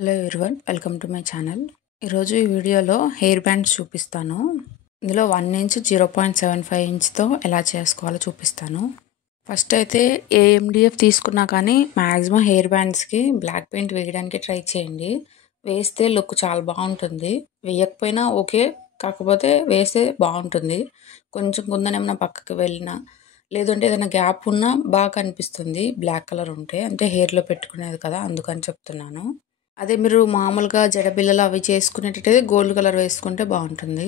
Hello everyone, welcome to my channel. ఈరోజు ఈ వీడియోలో హెయిర్ బ్యాండ్స్ చూపిస్తాను. ఇందులో 1 ఇంచ్ 0.75 ఇంచ్తో ఎలా చేసుకోవాలో చూపిస్తాను. ఫస్ట్ అయితే ఏ ఎండిఎఫ్ తీసుకున్నా కానీ మ్యాక్సిమం హెయిర్ బ్యాండ్స్కి బ్లాక్ పెయింట్ వేయడానికి ట్రై చేయండి. వేస్తే లుక్ చాలా బాగుంటుంది. వేయకపోయినా ఓకే, కాకపోతే వేస్తే బాగుంటుంది. కొంచెం కుందనేమైనా పక్కకి వెళ్ళినా లేదంటే ఏదైనా గ్యాప్ ఉన్నా బాగా కనిపిస్తుంది. బ్లాక్ కలర్ ఉంటే అంటే హెయిర్లో పెట్టుకునేది కదా, అందుకని చెప్తున్నాను. అదే మీరు మామూలుగా జడబిల్లలు అవి చేసుకునేటట్టయితే గోల్డ్ కలర్ వేసుకుంటే బాగుంటుంది.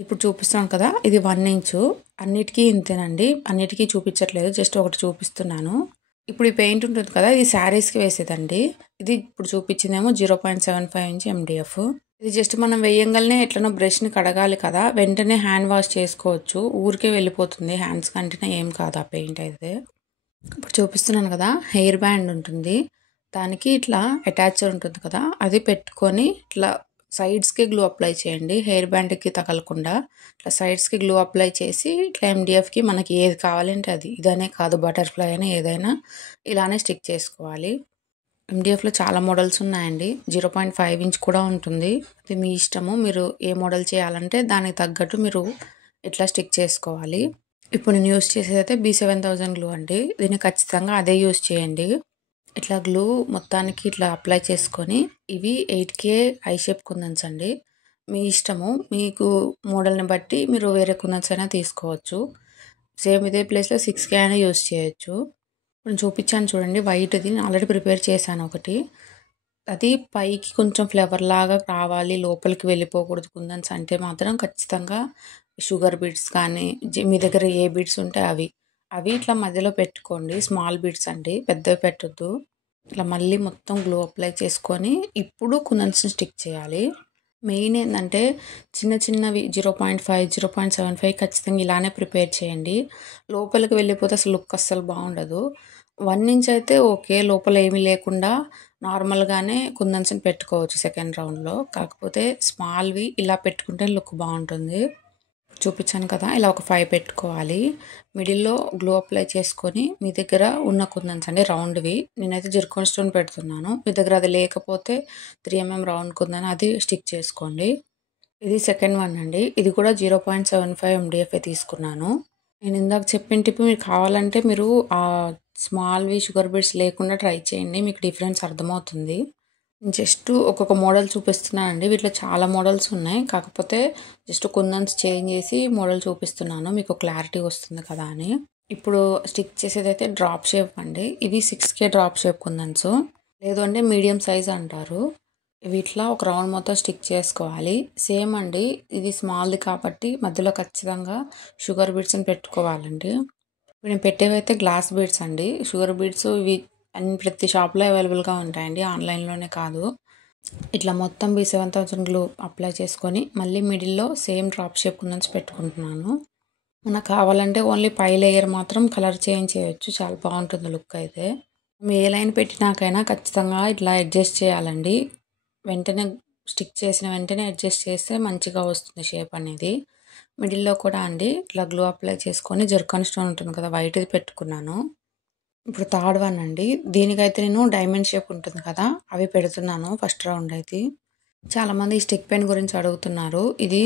ఇప్పుడు చూపిస్తాను కదా, ఇది 1 ఇంచు. అన్నిటికీ ఇంతేనండి, అన్నిటికీ చూపించట్లేదు, జస్ట్ ఒకటి చూపిస్తున్నాను. ఇప్పుడు ఈ పెయింట్ ఉంటుంది కదా, ఇది శారీస్కి వేసేదండి. ఇది ఇప్పుడు చూపించిందేమో 0.75 ఇంచ్ ఎండిఎఫ్. ఇది జస్ట్ మనం వేయంగానే ఎట్లనో బ్రష్ని కడగాలి కదా, వెంటనే హ్యాండ్ వాష్ చేసుకోవచ్చు. ఊరికే వెళ్ళిపోతుంది, హ్యాండ్స్ కంటే ఏం కాదు ఆ పెయింట్ అయితే. ఇప్పుడు చూపిస్తున్నాను కదా, హెయిర్ బ్యాండ్ ఉంటుంది, దానికి ఇట్లా అటాచర్ ఉంటుంది కదా, అది పెట్టుకొని ఇట్లా సైడ్స్కి గ్లూ అప్లై చేయండి. హెయిర్ బ్యాండ్కి తగలకుండా ఇట్లా సైడ్స్కి గ్లూ అప్లై చేసి ఇట్లా ఎండిఎఫ్కి మనకి ఏది కావాలంటే అది, ఇదనే కాదు బటర్ఫ్లై అయినా ఏదైనా ఇలానే స్టిక్ చేసుకోవాలి. ఎండిఎఫ్లో చాలా మోడల్స్ ఉన్నాయండి. 0.5 ఇంచ్ కూడా ఉంటుంది, అది మీ ఇష్టము. మీరు ఏ మోడల్ చేయాలంటే దానికి తగ్గట్టు మీరు ఇట్లా స్టిక్ చేసుకోవాలి. ఇప్పుడు నేను యూస్ చేసేది అయితే B7000 గ్లూ అండి. దీన్ని ఖచ్చితంగా అదే యూస్ చేయండి. ఇట్లా గ్లూ మొత్తానికి ఇట్లా అప్లై చేసుకొని, ఇవి 8K ఐ షేప్ కుందన్స్ అండి. మీ ఇష్టము, మీకు మోడల్ని బట్టి మీరు వేరే కుందన్స్ అయినా తీసుకోవచ్చు. సేమ్ ఇదే ప్లేస్లో 6K అయినా యూస్ చేయొచ్చు. ఇప్పుడు చూపించాను చూడండి, వైట్ది నేను ఆల్రెడీ ప్రిపేర్ చేశాను ఒకటి. అది పైకి కొంచెం ఫ్లవర్ లాగా రావాలి, లోపలికి వెళ్ళిపోకూడదు కుందన్స్ అంటే మాత్రం ఖచ్చితంగా షుగర్ బీడ్స్ కానీ మీ దగ్గర ఏ బీడ్స్ ఉంటే అవి ఇట్లా మధ్యలో పెట్టుకోండి. స్మాల్ బీడ్స్ అండి, పెద్దవి పెట్టొద్దు. ఇట్లా మళ్ళీ మొత్తం గ్లో అప్లై చేసుకొని ఇప్పుడు కుందన్స్ని స్టిక్ చేయాలి. మెయిన్ ఏంటంటే చిన్న చిన్నవి 0.5, 0.75 ఖచ్చితంగా ఇలానే ప్రిపేర్ చేయండి. లోపలికి వెళ్ళిపోతే అసలు లుక్ అస్సలు బాగుండదు. 1 ఇంచ్ అయితే ఓకే, లోపల ఏమీ లేకుండా నార్మల్గానే కుందన్స్ని పెట్టుకోవచ్చు సెకండ్ రౌండ్లో. కాకపోతే స్మాల్వి ఇలా పెట్టుకుంటే లుక్ బాగుంటుంది. చూపించాను కదా, ఇలా ఒక 5 పెట్టుకోవాలి. మిడిల్లో గ్లో అప్లై చేసుకొని మీ దగ్గర ఉన్న కుందన్స్ అండి రౌండ్వి, నేనైతే జిర్కోన్ స్టోన్ పెడుతున్నాను. మీ దగ్గర అది లేకపోతే 3mm రౌండ్ కుందని అది స్టిక్ చేసుకోండి. ఇది సెకండ్ వన్ అండి, ఇది కూడా 0.75 MDF తీసుకున్నాను. నేను ఇందాక చెప్పిన టిప్ మీకు కావాలంటే మీరు ఆ స్మాల్వి షుగర్ బీడ్స్ లేకుండా ట్రై చేయండి, మీకు డిఫరెన్స్ అర్థమవుతుంది. జస్ట్ ఒక్కొక్క మోడల్ చూపిస్తున్నానండి, వీటిలో చాలా మోడల్స్ ఉన్నాయి. కాకపోతే జస్ట్ కుందన్స్ చేంజ్ చేసి మోడల్ చూపిస్తున్నాను, మీకు క్లారిటీ వస్తుంది కదా అని. ఇప్పుడు స్టిక్ చేసేదైతే డ్రాప్ షేప్ అండి. ఇవి 6K డ్రాప్ షేప్ కుందన్స్, లేదు అంటే మీడియం సైజ్ అంటారు. వీటిలో ఒక రౌండ్ మొత్తం స్టిక్ చేసుకోవాలి. సేమ్ అండి, ఇది స్మాల్ది కాబట్టి మధ్యలో ఖచ్చితంగా షుగర్ బీడ్స్ని పెట్టుకోవాలండి. ఇప్పుడు నేను పెట్టేవైతే గ్లాస్ బీడ్స్ అండి. షుగర్ బీడ్స్ ఇవి ప్రతి షాప్లో అవైలబుల్గా ఉంటాయండి, ఆన్లైన్లోనే కాదు. ఇట్లా మొత్తం B7000 గ్లూ అప్లై చేసుకొని మళ్ళీ మిడిల్లో సేమ్ డ్రాప్ షేప్ కుందన్స్ పెట్టుకుంటున్నాను. మనకు కావాలంటే ఓన్లీ పై లేయర్ మాత్రం కలర్ చేంజ్ చేయొచ్చు, చాలా బాగుంటుంది లుక్ అయితే. ఏ లైన్ పెట్టినాకైనా ఖచ్చితంగా ఇట్లా అడ్జస్ట్ చేయాలండి. వెంటనే స్టిక్ చేసిన వెంటనే అడ్జస్ట్ చేస్తే మంచిగా వస్తుంది షేప్ అనేది. మిడిల్లో కూడా అండి ఇట్లా గ్లూ అప్లై చేసుకొని జిర్కాన్ స్టోన్ ఉంటుంది కదా, వైట్ది పెట్టుకున్నాను. ఇప్పుడు థర్డ్ వన్ అండి, దీనికైతే నేను డైమండ్ షేప్ ఉంటుంది కదా అవి పెడుతున్నాను ఫస్ట్ రౌండ్ అయితే. చాలామంది ఈ స్టిక్ పెన్ గురించి అడుగుతున్నారు. ఇది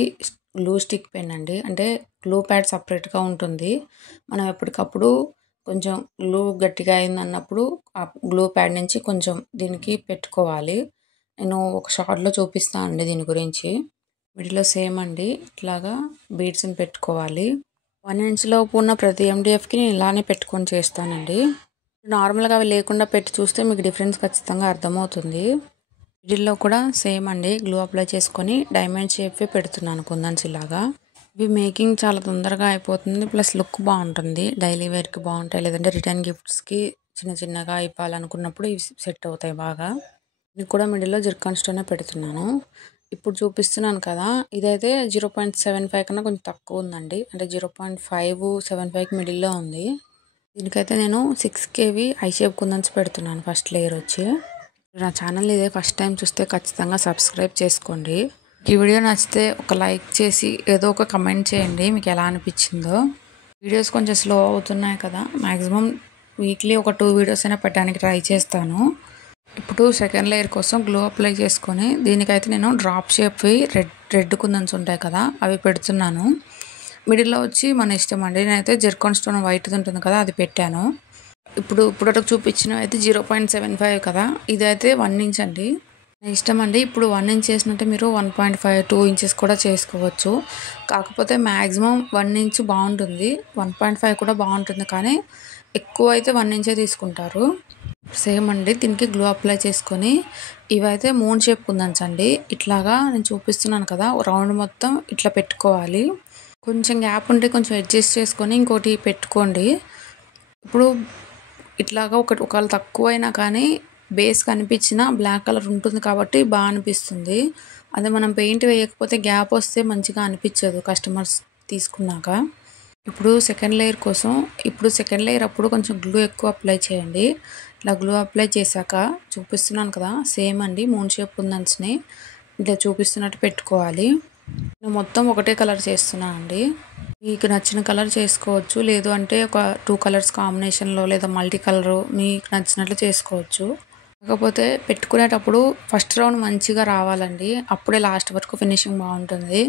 గ్లూ స్టిక్ పెన్ అండి, అంటే గ్లూ ప్యాడ్ సపరేట్గా ఉంటుంది. మనం ఎప్పటికప్పుడు కొంచెం గ్లూ గట్టిగా అయింది అన్నప్పుడు ఆ గ్లూ ప్యాడ్ నుంచి కొంచెం దీనికి పెట్టుకోవాలి. నేను ఒక షార్ట్లో చూపిస్తాను అండి దీని గురించి. వీటిలో సేమ్ అండి, ఇట్లాగా బీడ్స్ని పెట్టుకోవాలి. 1 ఇంచ్లోపు ఉన్న ప్రతి ఎండిఎఫ్కి నేను ఇలానే పెట్టుకొని చేస్తానండి. నార్మల్గా అవి లేకుండా పెట్టి చూస్తే మీకు డిఫరెన్స్ ఖచ్చితంగా అర్థమవుతుంది. వీటిల్లో కూడా సేమ్ అండి, గ్లూ అప్లై చేసుకొని డైమండ్ షేప్వే పెడుతున్నాను కుందన్స్ ఇలాగా. ఇవి మేకింగ్ చాలా తొందరగా అయిపోతుంది, ప్లస్ లుక్ బాగుంటుంది, డైలీ వేర్కి బాగుంటాయి, లేదంటే రిటర్న్ గిఫ్ట్స్కి చిన్న చిన్నగా ఇవ్వాలనుకున్నప్పుడు ఇవి సెట్ అవుతాయి బాగా. ఇది కూడా మిడిల్లో జిర్కాన్ స్టోనే పెడుతున్నాను. ఇప్పుడు చూపిస్తున్నాను కదా, ఇదైతే 0.75 కన్నా కొంచెం తక్కువ ఉందండి, అంటే 0.575కి మిడిల్లో ఉంది. దీనికైతే నేను 6Kవి ఐ షేప్ కుందన్స్ పెడుతున్నాను ఫస్ట్ లేయర్ వచ్చి. నా ఛానల్ ఇదే ఫస్ట్ టైం చూస్తే ఖచ్చితంగా సబ్స్క్రైబ్ చేసుకోండి. ఈ వీడియో నచ్చితే ఒక లైక్ చేసి ఏదో ఒక కమెంట్ చేయండి మీకు ఎలా అనిపించిందో. వీడియోస్ కొంచెం స్లో అవుతున్నాయి కదా, మ్యాక్సిమం వీక్లీ ఒక 2 వీడియోస్ అయినా పెట్టడానికి ట్రై చేస్తాను. ఇప్పుడు సెకండ్ లేయర్ కోసం గ్లూ అప్లై చేసుకొని దీనికైతే నేను డ్రాప్ షేప్వి రెడ్ కుందన్స్ ఉంటాయి కదా అవి పెడుతున్నాను. మిడిల్లో వచ్చి మన ఇష్టం అండి. నేనైతే జెర్కాన్ స్టోన్ వైట్ది ఉంటుంది కదా అది పెట్టాను. ఇప్పుడు చూపించినవి అయితే 0.75 కదా, ఇదైతే 1 ఇంచ్ అండి. ఇష్టం అండి. ఇప్పుడు 1 ఇంచ్ చేసినట్టే మీరు 1.5 2 ఇంచెస్ కూడా చేసుకోవచ్చు. కాకపోతే మ్యాక్సిమం 1 ఇంచ్ బాగుంటుంది, 1.5 కూడా బాగుంటుంది, కానీ ఎక్కువ అయితే 1 ఇంచే తీసుకుంటారు. సేమ్ అండి. దీనికి గ్లూ అప్లై చేసుకొని ఇవైతే మూన్ షేప్ కుందన్సండి. ఇట్లాగా నేను చూపిస్తున్నాను కదా, రౌండ్ మొత్తం ఇట్లా పెట్టుకోవాలి. కొంచెం గ్యాప్ ఉంటే కొంచెం అడ్జస్ట్ చేసుకొని ఇంకోటి పెట్టుకోండి. ఇప్పుడు ఇట్లాగా ఒకవేళ తక్కువైనా కానీ బేస్ కనిపించిన బ్లాక్ కలర్ ఉంటుంది కాబట్టి బాగా అనిపిస్తుంది. అదే మనం పెయింట్ వేయకపోతే గ్యాప్ వస్తే మంచిగా అనిపించదు కస్టమర్స్ తీసుకున్నాక. ఇప్పుడు సెకండ్ లేయర్ అప్పుడు కొంచెం గ్లూ ఎక్కువ అప్లై చేయండి. ఇట్లా గ్లూ అప్లై చేశాక చూపిస్తున్నాను కదా, సేమ్ అండి. మూన్ షేప్ కుందన్స్ని ఇట్లా చూపిస్తున్నట్టు పెట్టుకోవాలి. నేను మొత్తం ఒకటే కలర్ చేస్తున్నాను అండి. మీకు నచ్చిన కలర్ చేసుకోవచ్చు, లేదు అంటే ఒక 2 కలర్స్ కాంబినేషన్లో లేదా మల్టీ కలరు మీకు నచ్చినట్లు చేసుకోవచ్చు. కాకపోతే పెట్టుకునేటప్పుడు ఫస్ట్ రౌండ్ మంచిగా రావాలండి, అప్పుడే లాస్ట్ వరకు ఫినిషింగ్ బాగుంటుంది.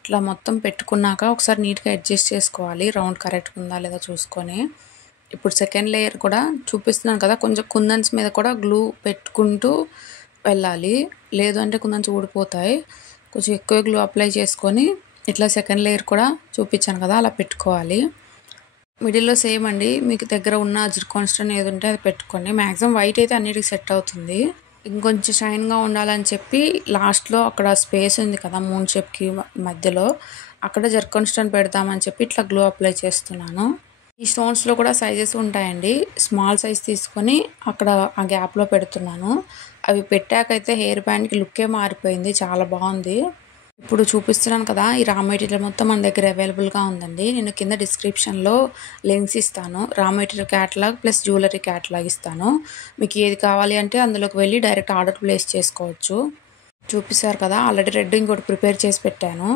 ఇట్లా మొత్తం పెట్టుకున్నాక ఒకసారి నీట్గా అడ్జస్ట్ చేసుకోవాలి, రౌండ్ కరెక్ట్గా ఉందా లేదా చూసుకొని. ఇప్పుడు సెకండ్ లేయర్ కూడా చూపిస్తున్నాను కదా, కొంచెం కుందన్స్ మీద కూడా గ్లూ పెట్టుకుంటూ వెళ్ళాలి, లేదు అంటే కుందన్స్ ఊడిపోతాయి. కొంచెం ఎక్కువ గ్లూ అప్లై చేసుకొని ఇట్లా సెకండ్ లేయర్ కూడా చూపించాను కదా అలా పెట్టుకోవాలి. మిడిల్లో సేమ్ అండి. మీకు దగ్గర ఉన్న జెర్కాన్ స్టోన్ ఏది ఉంటే అది పెట్టుకోండి. మ్యాక్సిమం వైట్ అయితే అన్నిటికి సెట్ అవుతుంది. ఇంకొంచెం షైన్గా ఉండాలని చెప్పి లాస్ట్లో అక్కడ స్పేస్ ఉంది కదా మూన్ షేప్కి మధ్యలో, అక్కడ జెర్కాన్ స్టోన్ పెడదామని చెప్పి ఇట్లా గ్లూ అప్లై చేస్తున్నాను. ఈ స్టోన్స్లో కూడా సైజెస్ ఉంటాయండి. స్మాల్ సైజ్ తీసుకొని అక్కడ ఆ గ్యాప్లో పెడుతున్నాను. అవి పెట్టాకైతే హెయిర్ బ్యాండ్కి లుక్కే మారిపోయింది, చాలా బాగుంది. ఇప్పుడు చూపిస్తున్నాను కదా, ఈ రా మెటీరియల్ మొత్తం మన దగ్గర అవైలబుల్గా ఉందండి. నేను కింద డిస్క్రిప్షన్లో లింక్స్ ఇస్తాను. Raw material catalogue plus jewellery catalogue ఇస్తాను. మీకు ఏది కావాలి అంటే అందులోకి వెళ్ళి డైరెక్ట్ ఆర్డర్ ప్లేస్ చేసుకోవచ్చు. చూపిస్తారు కదా, ఆల్రెడీ రెడ్ ఇంకోటి ప్రిపేర్ చేసి పెట్టాను.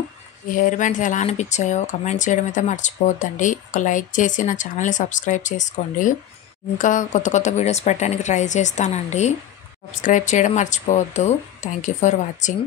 ఈ హెయిర్ బ్యాండ్స్ ఎలా అనిపించాయో కమెంట్ చేయడం అయితే మర్చిపోవద్దండి. ఒక లైక్ చేసి నా ఛానల్ని సబ్స్క్రైబ్ చేసుకోండి. ఇంకా కొత్త వీడియోస్ పెట్టడానికి ట్రై చేస్తానండి. సబ్స్క్రైబ్ చేయడం మర్చిపోవద్దు. Thank you for watching.